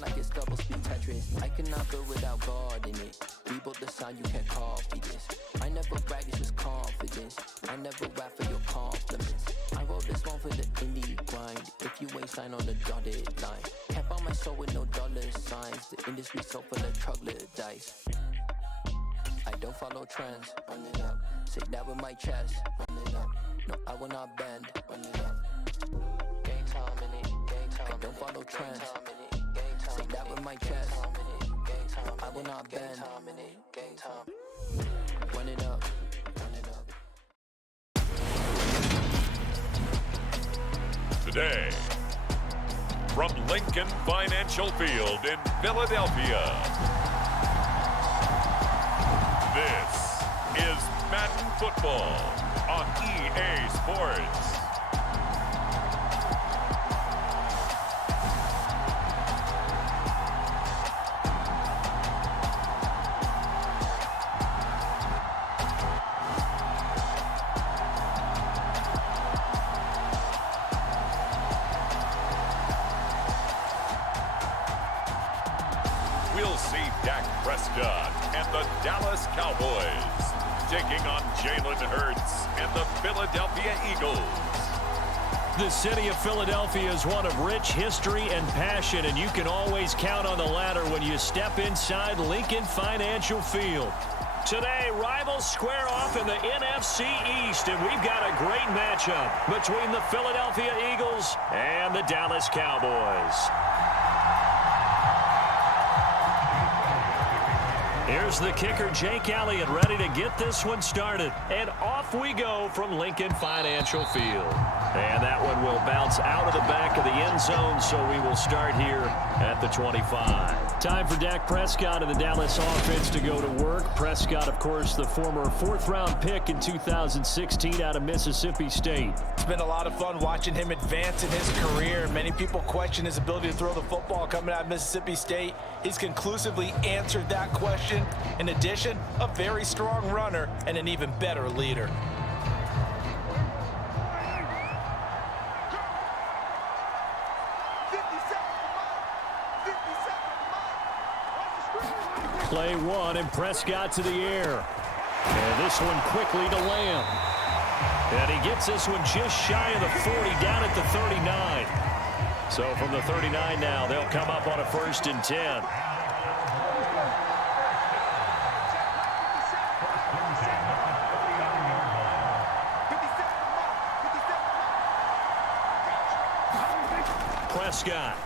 sound like it's double speed Tetris. I cannot build without God in it. We built the sound, you can't copy this. I never brag, it's just confidence. I never rap for your compliments. I wrote this one for the indie grind. If you ain't signed on the dotted line, can't buy my soul with no dollar signs. The industry so full of troglodytes. I don't follow trends, run it up. Say that with my chest, run it up. No, I will not bend, run it up. Gang time in it, gang time. I don't follow trends, say that with my chest. I will not bend, gang time. Run it up, run it up. Today, from Lincoln Financial Field in Philadelphia, this is Madden Football on EA Sports. We'll see Dak Prescott and the Dallas Cowboys taking on Jalen Hurts and the Philadelphia Eagles. The city of Philadelphia is one of rich history and passion, and you can always count on the latter when you step inside Lincoln Financial Field. Today, rivals square off in the NFC East, and we've got a great matchup between the Philadelphia Eagles and the Dallas Cowboys. Here's the kicker, Jake Elliott, ready to get this one started. And off we go from Lincoln Financial Field. And that one will bounce out of the back of the end zone, so we will start here at the 25. Time for Dak Prescott and the Dallas offense to go to work. Prescott, of course, the former fourth-round pick in 2016 out of Mississippi State. It's been a lot of fun watching him advance in his career. Many people question his ability to throw the football coming out of Mississippi State. He's conclusively answered that question. In addition, a very strong runner and an even better leader. Play one, and Prescott to the air. And this one quickly to Lamb. And he gets this one just shy of the 40, down at the 39. So from the 39 now, they'll come up on a 1st and 10. Prescott.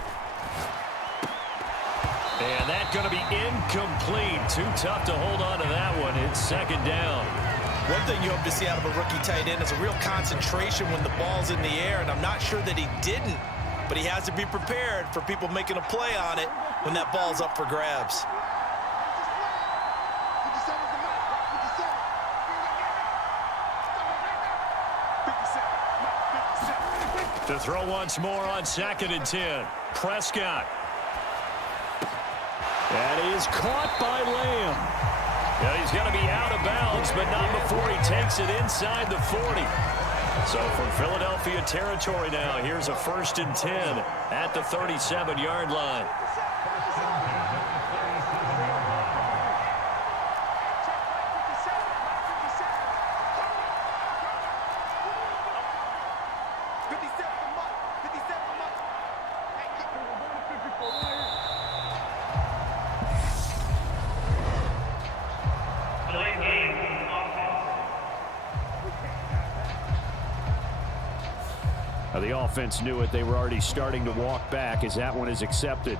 And that's going to be incomplete. Too tough to hold on to that one. It's 2nd down. One thing you hope to see out of a rookie tight end is a real concentration when the ball's in the air, and I'm not sure that he didn't, but he has to be prepared for people making a play on it when that ball's up for grabs. To throw once more on 2nd and 10. Prescott. And he is caught by Lamb. Yeah, he's going to be out of bounds, but not before he takes it inside the 40. So from Philadelphia territory now, here's a 1st and 10 at the 37-yard line. The offense knew it. They were already starting to walk back as that one is accepted.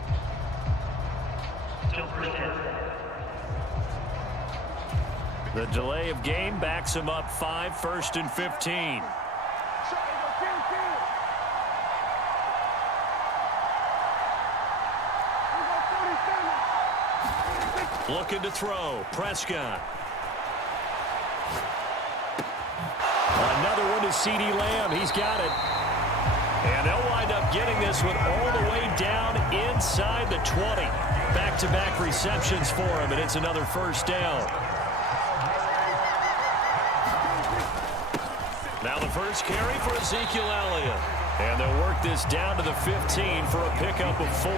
The delay of game backs him up 5, 1st and 15. Looking to throw. Prescott. Another one to CeeDee Lamb. He's got it. And they'll wind up getting this one all the way down inside the 20. Back-to-back receptions for him, and it's another 1st down. Now the first carry for Ezekiel Elliott. And they'll work this down to the 15 for a pickup of 4.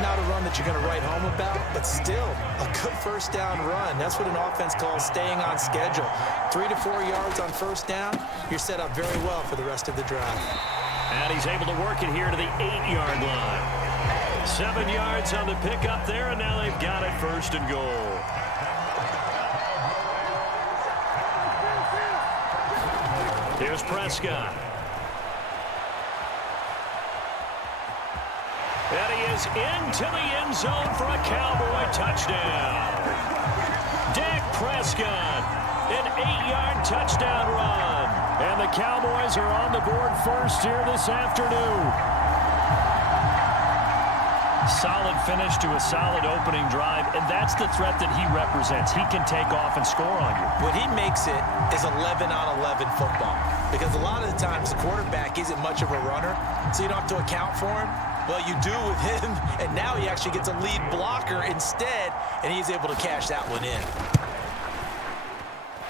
not a run that you're going to write home about, but still a good first down run. That's what an offense calls staying on schedule. 3 to 4 yards on first down, you're set up very well for the rest of the drive. And he's able to work it here to the 8-yard line. 7 yards on the pickup there, and now they've got it first and goal. Here's Prescott. And he is into the end zone for a Cowboy touchdown. Dak Prescott, an 8-yard touchdown run. And the Cowboys are on the board first here this afternoon. Solid finish to a solid opening drive, and that's the threat that he represents. He can take off and score on you. What he makes it is 11-on-11 football, because a lot of the times the quarterback isn't much of a runner, so you don't have to account for him. Well, you do with him, and now he actually gets a lead blocker instead, and he's able to cash that one in.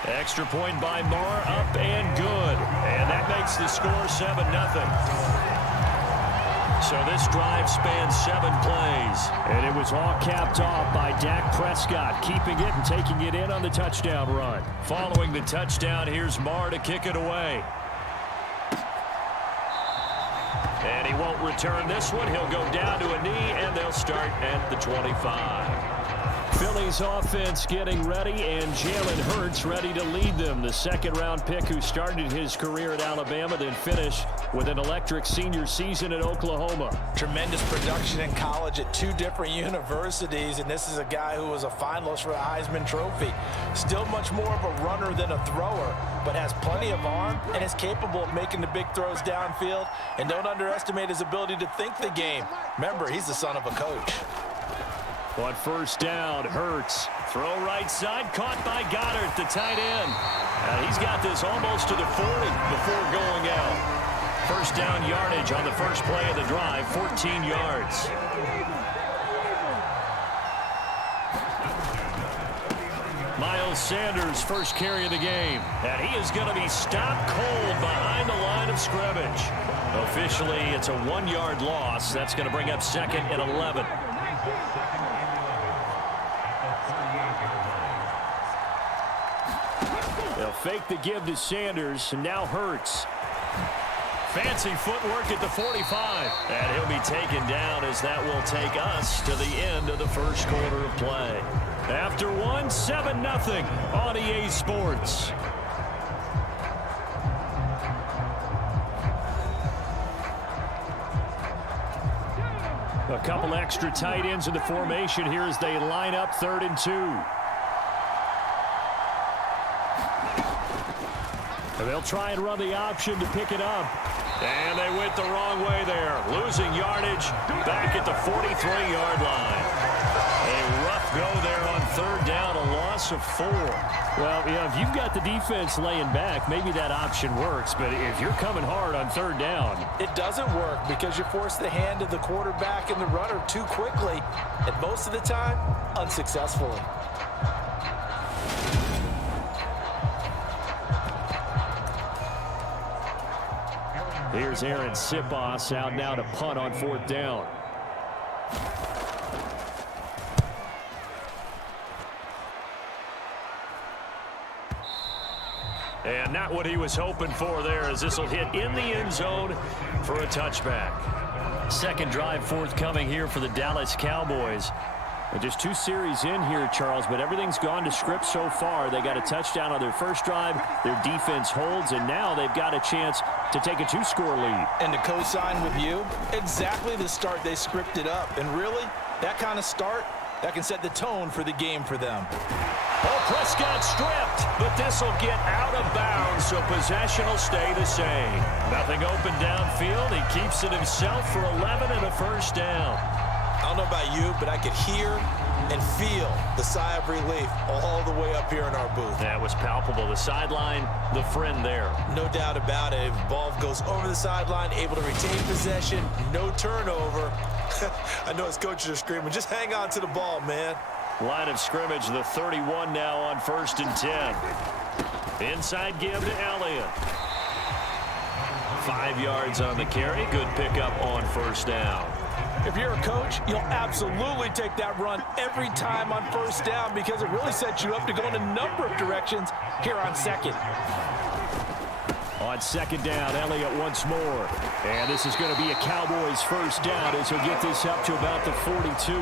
Extra point by Moore, up and good. And that makes the score 7-0. So this drive spans 7 plays. And it was all capped off by Dak Prescott, keeping it and taking it in on the touchdown run. Following the touchdown, here's Moore to kick it away. And he won't return this one. He'll go down to a knee, and they'll start at the 25. Philly's offense getting ready, and Jalen Hurts ready to lead them. The second-round pick who started his career at Alabama, then finished with an electric senior season at Oklahoma. Tremendous production in college at 2 different universities, and this is a guy who was a finalist for the Heisman Trophy. Still much more of a runner than a thrower, but has plenty of arm and is capable of making the big throws downfield. And don't underestimate his ability to think the game. Remember, he's the son of a coach. On first down, Hurts. Throw right side, caught by Goddard, the tight end. He's got this almost to the 40 before going out. First down yardage on the first play of the drive, 14 yards. Miles Sanders, first carry of the game. And he is going to be stopped cold behind the line of scrimmage. Officially, it's a 1-yard loss. That's going to bring up second and 11. They'll fake the give to Sanders, and now Hurts. Fancy footwork at the 45. And he'll be taken down as that will take us to the end of the first quarter of play. After one, 7-0 on EA Sports. A couple extra tight ends in the formation here as they line up 3rd and 2. And they'll try and run the option to pick it up. And they went the wrong way there. Losing yardage back at the 43-yard line. A rough go there on 3rd down, a loss of 4. Well, yeah, if you've got the defense laying back, maybe that option works. But if you're coming hard on 3rd down, it doesn't work because you force the hand of the quarterback and the runner too quickly. And most of the time, unsuccessfully. Here's Aaron Sipos out now to punt on 4th down. And not what he was hoping for there, as this will hit in the end zone for a touchback. Second drive forthcoming here for the Dallas Cowboys. And just 2 series in here, Charles, but everything's gone to script so far. They got a touchdown on their first drive. Their defense holds, and now they've got a chance to take a 2-score lead. And to co-sign with you, exactly the start they scripted up. And really, that kind of start, that can set the tone for the game for them. Oh, Prescott stripped, but this will get out of bounds, so possession will stay the same. Nothing open downfield. He keeps it himself for 11 and a first down. I don't know about you, but I could hear and feel the sigh of relief all the way up here in our booth. That was palpable. The sideline, the friend there. No doubt about it. If the ball goes over the sideline, able to retain possession, no turnover. I know his coaches are screaming, just hang on to the ball, man. Line of scrimmage, the 31 now on 1st and 10. Inside give to Elliott. 5 yards on the carry. Good pickup on first down. If you're a coach, you'll absolutely take that run every time on first down because it really sets you up to go in a number of directions here on second. On second down, Elliott once more. And this is going to be a Cowboys first down as he'll get this up to about the 42.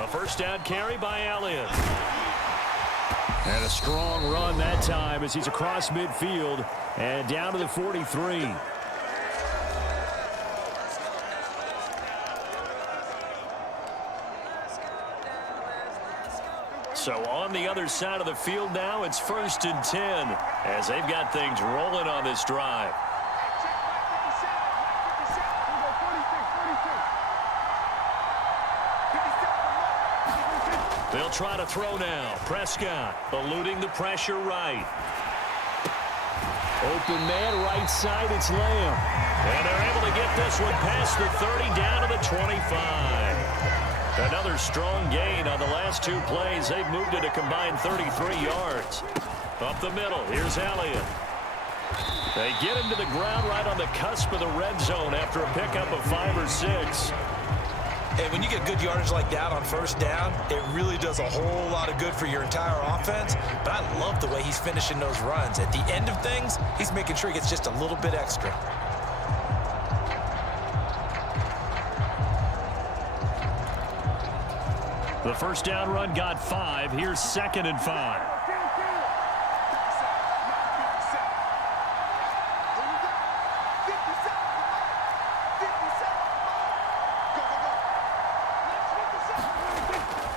A first down carry by Elliott. And a strong run that time as he's across midfield and down to the 43. So on the other side of the field now, it's 1st and 10 as they've got things rolling on this drive. They'll try to throw now. Prescott eluding the pressure right. Open man right side, it's Lamb. And they're able to get this one past the 30 down to the 25. Another strong gain on the last two plays. They've moved it a combined 33 yards. Up the middle, here's Elliott. They get him to the ground right on the cusp of the red zone after a pickup of 5 or 6. And when you get good yardage like that on first down, it really does a whole lot of good for your entire offense. But I love the way he's finishing those runs. At the end of things, he's making sure he gets just a little bit extra. The first down run got 5. Here's 2nd and 5.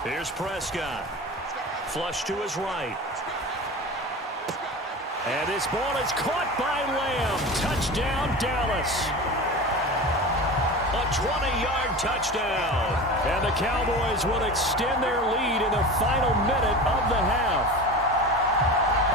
Here's Prescott. Flush to his right. And this ball is caught by Lamb. Touchdown, Dallas. A 20-yard touchdown. And the Cowboys will extend their lead in the final minute of the half.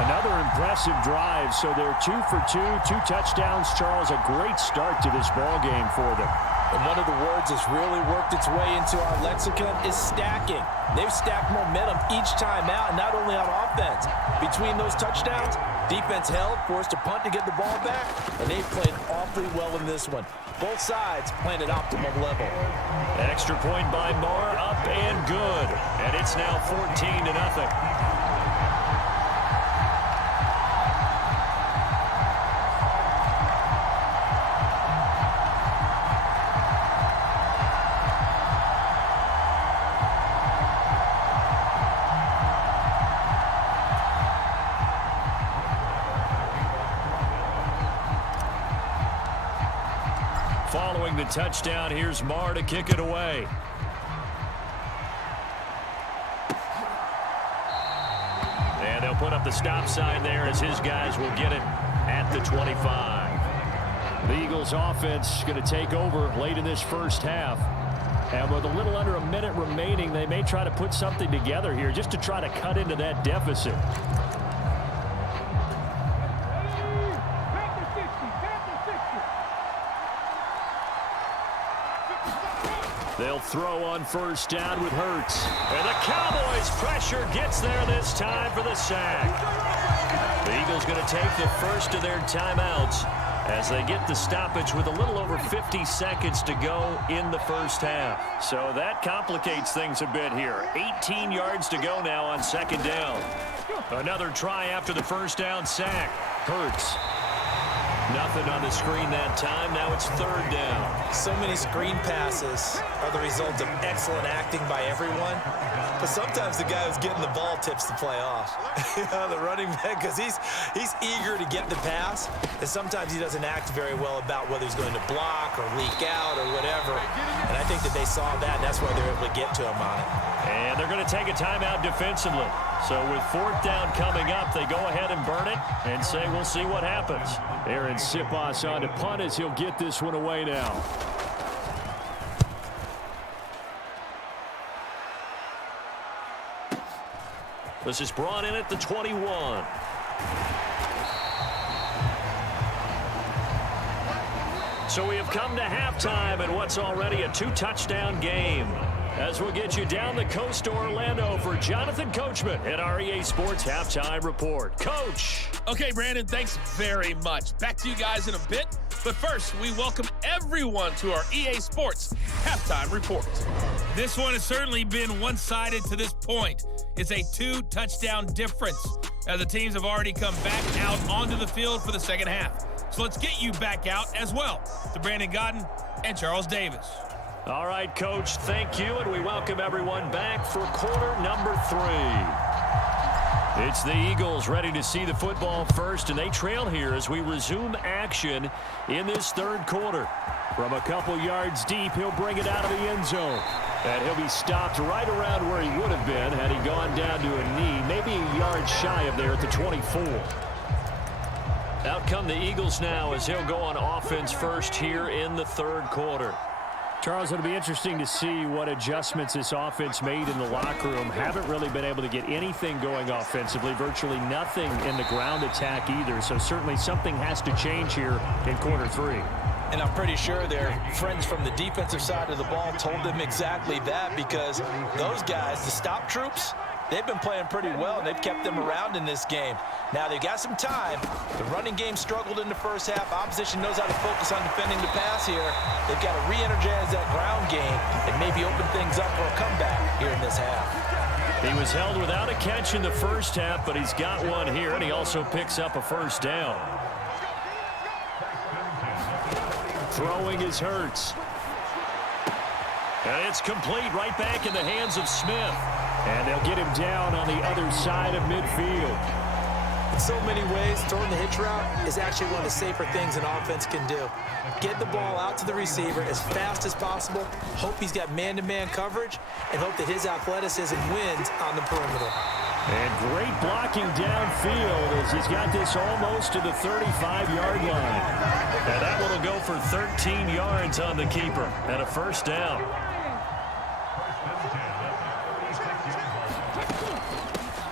Another impressive drive. So they're 2 for 2, 2 touchdowns. Charles, a great start to this ball game for them. And one of the words that's really worked its way into our lexicon is stacking. They've stacked momentum each time out, and not only on offense. Between those touchdowns, defense held, forced a punt to get the ball back, and they've played awfully well in this one. Both sides playing at optimum level. An extra point by Marr, up and good. And it's now 14-0. Following the touchdown, here's Marr to kick it away. And they'll put up the stop sign there as his guys will get it at the 25. The Eagles offense going to take over late in this first half. And with a little under a minute remaining, they may try to put something together here just to try to cut into that deficit. They'll throw on first down with Hurts. And the Cowboys pressure gets there this time for the sack. The Eagles going to take the first of their timeouts as they get the stoppage with a little over 50 seconds to go in the first half. So that complicates things a bit here. 18 yards to go now on second down. Another try after the first down sack. Hurts. Nothing on the screen that time. Now it's third down. So many screen passes are the result of excellent acting by everyone. But sometimes the guy who's getting the ball tips the play off. The running back, because he's eager to get the pass. And sometimes he doesn't act very well about whether he's going to block or leak out or whatever. And I think that they saw that, and that's why they were able to get to him on it. And they're going to take a timeout defensively. So with fourth down coming up, they go ahead and burn it and say we'll see what happens. Aaron Siposs on to punt as he'll get this one away now. This is brought in at the 21. So we have come to halftime in what's already a 2-touchdown game. as we'll get you down the coast to Orlando for Jonathan Coachman at our EA Sports Halftime Report. Coach. Okay, Brandon, thanks very much. Back to you guys in a bit. But first, we welcome everyone to our EA Sports Halftime Report. This one has certainly been one-sided to this point. It's a 2-touchdown difference as the teams have already come back out onto the field for the second half. So let's get you back out as well to Brandon Godden and Charles Davis. All right, Coach, thank you, and we welcome everyone back for quarter number 3. It's the Eagles ready to see the football first, and they trail here as we resume action in this third quarter. From a couple yards deep, he'll bring it out of the end zone. And he'll be stopped right around where he would have been had he gone down to a knee, maybe a yard shy of there at the 24. Out come the Eagles now as he'll go on offense first here in the third quarter. Charles, it'll be interesting to see what adjustments this offense made in the locker room. Haven't really been able to get anything going offensively, virtually nothing in the ground attack either. So certainly something has to change here in quarter 3. And I'm pretty sure their friends from the defensive side of the ball told them exactly that, because those guys, the stop troops, they've been playing pretty well, and they've kept them around in this game. Now, they've got some time. The running game struggled in the first half. Opposition knows how to focus on defending the pass here. They've got to re-energize that ground game and maybe open things up for a comeback here in this half. He was held without a catch in the first half, but he's got one here, and he also picks up a first down. Throwing is Hurts. And it's complete right back in the hands of Smith. And they'll get him down on the other side of midfield. In so many ways, throwing the hitch route is actually one of the safer things an offense can do. Get the ball out to the receiver as fast as possible, hope he's got man-to-man coverage, and hope that his athleticism wins on the perimeter. And great blocking downfield as he's got this almost to the 35-yard line. And that one will go for 13 yards on the keeper and a first down.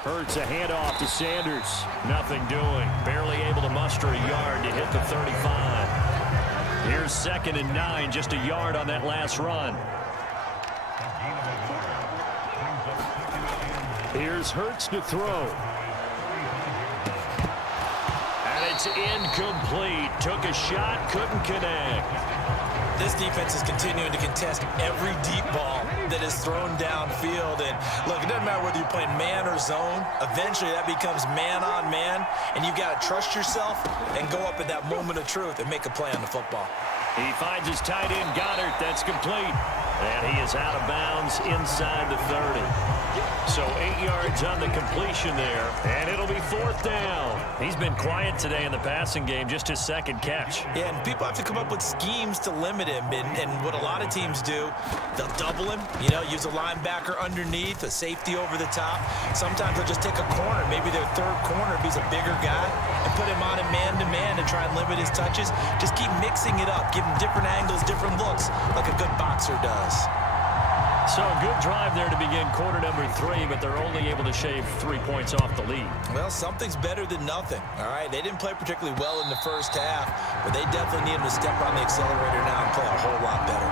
Hurts a handoff to Sanders. Nothing doing. Barely able to muster a yard to hit the 35. Here's 2nd and 9, just a yard on that last run. Here's Hurts to throw. And it's incomplete. Took a shot, couldn't connect. This defense is continuing to contest every deep ball that is thrown downfield. And look, it doesn't matter whether you're playing man or zone. Eventually, that becomes man on man. And you've got to trust yourself and go up at that moment of truth and make a play on the football. He finds his tight end, Goddard. That's complete. And he is out of bounds inside the 30. So 8 yards on the completion there, and it'll be 4th down. He's been quiet today in the passing game, just his 2nd catch. Yeah, and people have to come up with schemes to limit him. And what a lot of teams do, they'll double him, use a linebacker underneath, a safety over the top. Sometimes they'll just take a corner, maybe their 3rd corner if he's a bigger guy, and put him on a man-to-man to try and limit his touches. Just keep mixing it up, give him different angles, different looks, like a good boxer does. So a good drive there to begin quarter number 3, but they're only able to shave 3 points off the lead. Well, something's better than nothing, all right? They didn't play particularly well in the first half, but they definitely need him to step on the accelerator now and play a whole lot better.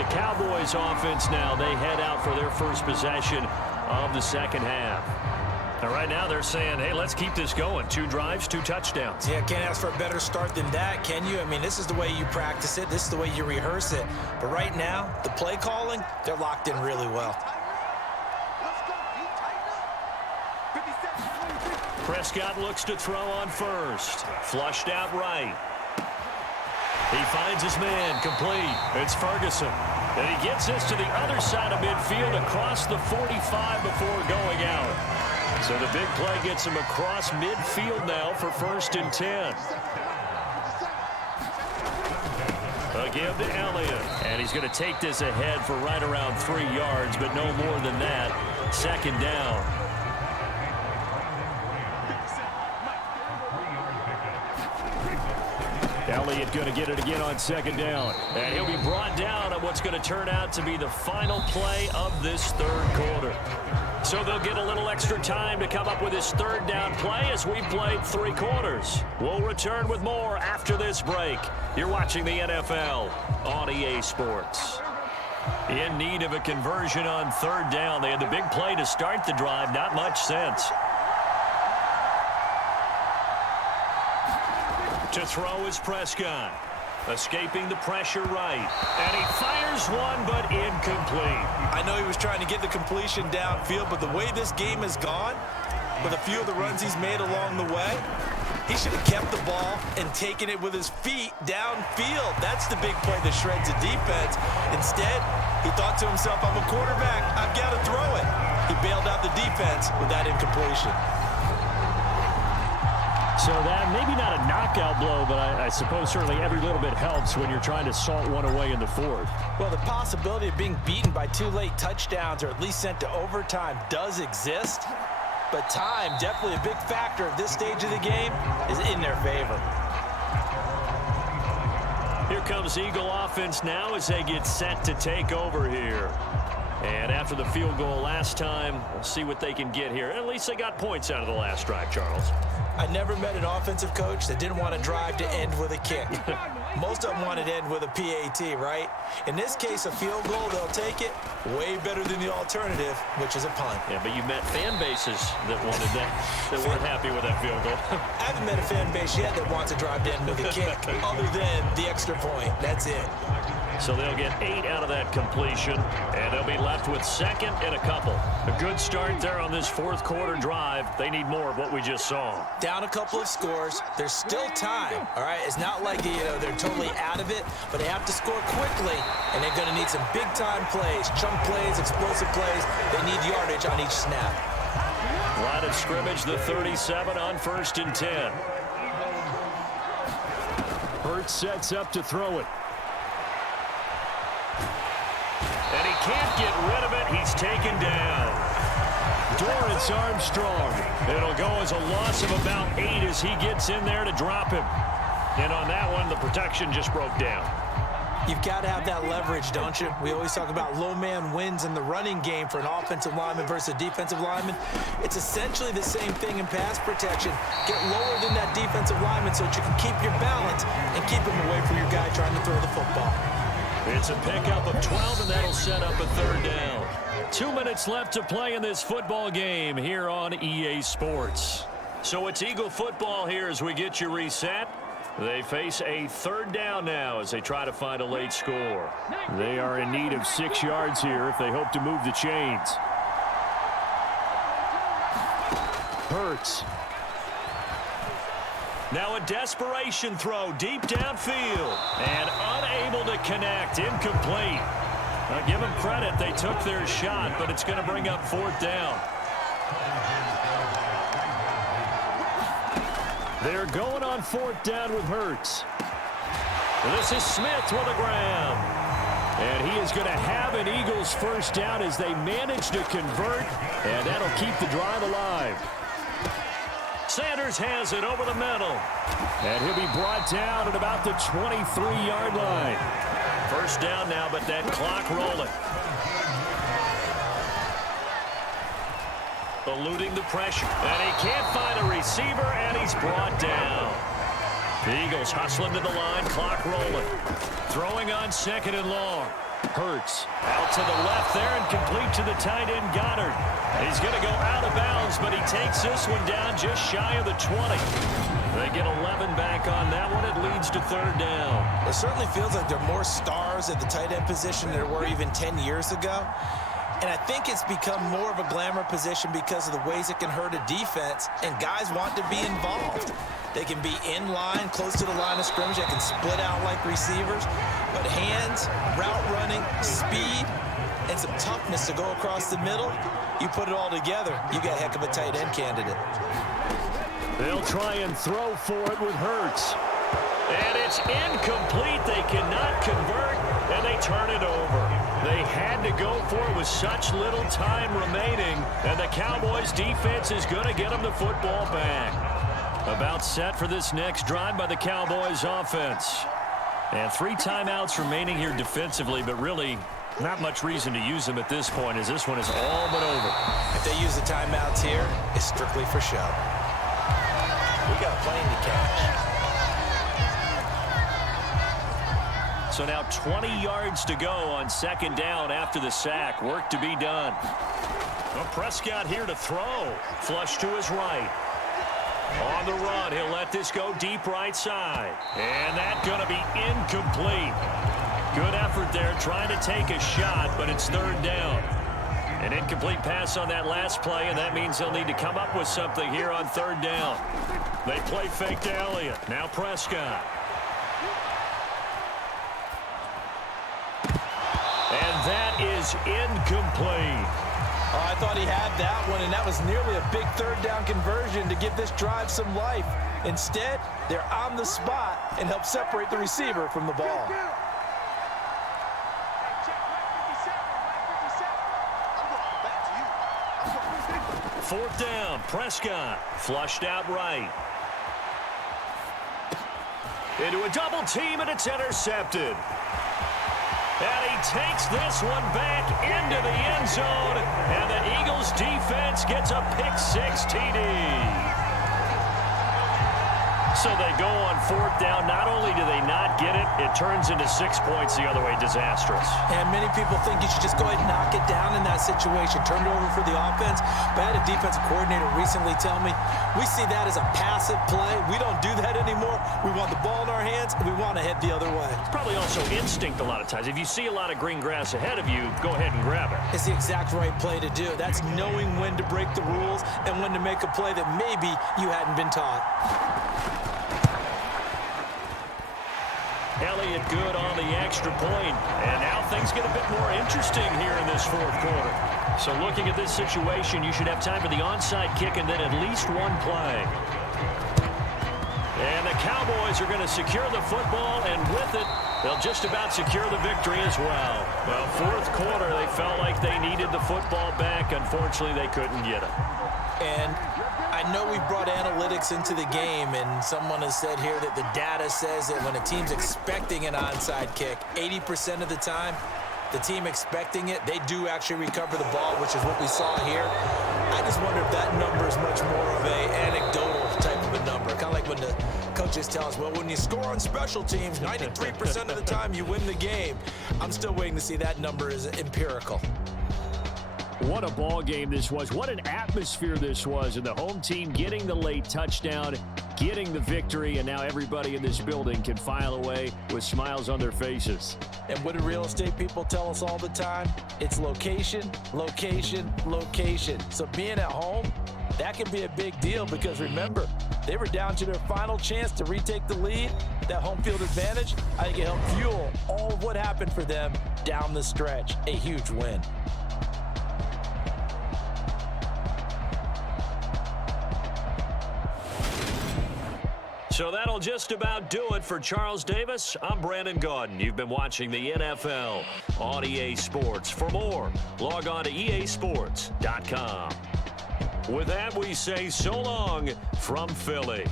The Cowboys offense now, they head out for their first possession of the second half. And right now they're saying, hey, let's keep this going. 2 drives, 2 touchdowns. Yeah, can't ask for a better start than that, can you? I mean, this is the way you practice it. This is the way you rehearse it. But right now, the play calling, they're locked in really well. Prescott looks to throw on first. Flushed out right. He finds his man, complete. It's Ferguson. And he gets this to the other side of midfield across the 45 before going out. So the big play gets him across midfield now for 1st and 10. A give to Elliott. And he's going to take this ahead for right around 3 yards, but no more than that. 2nd down. Elliott going to get it again on 2nd down. And he'll be brought down on what's going to turn out to be the final play of this 3rd quarter. So they'll get a little extra time to come up with his 3rd down play as we played 3 quarters. We'll return with more after this break. You're watching the NFL on EA Sports. In need of a conversion on third down. They had the big play to start the drive. Not much sense. To throw is Prescott. Escaping the pressure right. And he fires one, but incomplete. I know he was trying to get the completion downfield, but the way this game has gone, with a few of the runs he's made along the way, he should have kept the ball and taken it with his feet downfield. That's the big play that shreds a defense. Instead, he thought to himself, I'm a quarterback, I've got to throw it. He bailed out the defense with that incompletion. So that, maybe not a knockout blow, but I suppose certainly every little bit helps when you're trying to salt one away in the fourth. Well, the possibility of being beaten by 2 late touchdowns or at least sent to overtime does exist, but time, definitely a big factor at this stage of the game, is in their favor. Here comes Eagle offense now as they get set to take over here. And after the field goal last time, we'll see what they can get here. At least they got points out of the last drive, Charles. I never met an offensive coach that didn't want to drive to end with a kick. Most of them wanted to end with a PAT, right? In this case, a field goal, they'll take it way better than the alternative, which is a punt. Yeah, but you met fan bases that wanted that, that weren't happy with that field goal. I haven't met a fan base yet that wants to drive to end with a kick, other than the extra point. That's it. So they'll get 8 out of that completion, and they'll be left with second and a couple. A good start there on this fourth quarter drive. They need more of what we just saw. Down a couple of scores. There's still time, all right? It's not like, they're totally out of it, but they have to score quickly, and they're going to need some big-time plays, chunk plays, explosive plays. They need yardage on each snap. Line of scrimmage, the 37 on 1st and 10. Hurts sets up to throw it. And he can't get rid of it. He's taken down. Dorrance Armstrong. It'll go as a loss of about 8 as he gets in there to drop him. And on that one, the protection just broke down. You've got to have that leverage, don't you? We always talk about low man wins in the running game for an offensive lineman versus a defensive lineman. It's essentially the same thing in pass protection. Get lower than that defensive lineman so that you can keep your balance and keep him away from your guy trying to throw the football. It's a pickup of 12, and that'll set up a third down. 2 minutes left to play in this football game here on EA Sports. So it's Eagle football here as we get you reset. They face a third down now as they try to find a late score. They are in need of 6 yards here if they hope to move the chains. Hurts. Now a desperation throw deep downfield and unable to connect. Incomplete. Now give them credit. They took their shot, but it's going to bring up 4th down. They're going on 4th down with Hurts. This is Smith with a grab. And he is going to have an Eagles first down as they manage to convert, and that'll keep the drive alive. Sanders has it over the middle. And he'll be brought down at about the 23-yard line. First down now, but that clock rolling. Eluding the pressure. And he can't find a receiver, and he's brought down. The Eagles hustling to the line, clock rolling. Throwing on 2nd and long. Hurts out to the left there and complete to the tight end Goddard. He's going to go out of bounds, but he takes this one down just shy of the 20. They get 11 back on that one. It leads to 3rd down. It certainly feels like there are more stars at the tight end position than there were even 10 years ago. And I think it's become more of a glamour position because of the ways it can hurt a defense, and guys want to be involved. They can be in line, close to the line of scrimmage. They can split out like receivers. But hands, route running, speed, and some toughness to go across the middle, you put it all together, you got a heck of a tight end candidate. They'll try and throw for it with Hurts. And it's incomplete. They cannot convert, and they turn it over. They had to go for it with such little time remaining, and the Cowboys' defense is going to get them the football back. About set for this next drive by the Cowboys' offense. And 3 timeouts remaining here defensively, but really not much reason to use them at this point as this one is all but over. If they use the timeouts here, it's strictly for show. We got a plane to catch. So now 20 yards to go on second down after the sack. Work to be done. Well, Prescott here to throw. Flush to his right. On the run, he'll let this go deep right side. And that's going to be incomplete. Good effort there trying to take a shot, but it's third down. An incomplete pass on that last play, and that means they'll need to come up with something here on third down. They play fake to Elliott. Now Prescott. And that is incomplete. Oh, I thought he had that one, and that was nearly a big third down conversion to give this drive some life. Instead, they're on the spot and help separate the receiver from the ball. Fourth down, Prescott flushed out right. Into a double team, and it's intercepted. And he takes this one back into the end zone, and the Eagles defense gets a pick-6 TD. So they go on fourth down. Not only do they not get it, it turns into 6 points the other way. Disastrous. And many people think you should just go ahead and knock it down in that situation. Turn it over for the offense. But I had a defensive coordinator recently tell me, we see that as a passive play. We don't do that anymore. We want the ball in our hands, and we want to head the other way. It's probably also instinct a lot of times. If you see a lot of green grass ahead of you, go ahead and grab it. It's the exact right play to do. That's knowing when to break the rules and when to make a play that maybe you hadn't been taught. Elliott good on the extra point. And now things get a bit more interesting here in this fourth quarter. So looking at this situation, you should have time for the onside kick and then at least one play. And the Cowboys are going to secure the football, and with it, they'll just about secure the victory as well. Well, fourth quarter, they felt like they needed the football back. Unfortunately, they couldn't get it. And I know we brought analytics into the game, and someone has said here that the data says that when a team's expecting an onside kick, 80% of the time, the team expecting it, they do actually recover the ball, which is what we saw here. I just wonder if that number is much more of an anecdotal type of a number. Kind of like when the coaches tell us, well, when you score on special teams, 93% of the time you win the game. I'm still waiting to see that number is empirical. What a ball game this was. What an atmosphere this was. And the home team getting the late touchdown, getting the victory, and now everybody in this building can file away with smiles on their faces. And what do real estate people tell us all the time? It's location, location, location. So being at home, that can be a big deal because remember, they were down to their final chance to retake the lead. That home field advantage, I think it helped fuel all of what happened for them down the stretch. A huge win. So that'll just about do it for Charles Davis. I'm Brandon Gaudin. You've been watching the NFL on EA Sports. For more, log on to easports.com. With that, we say so long from Philly.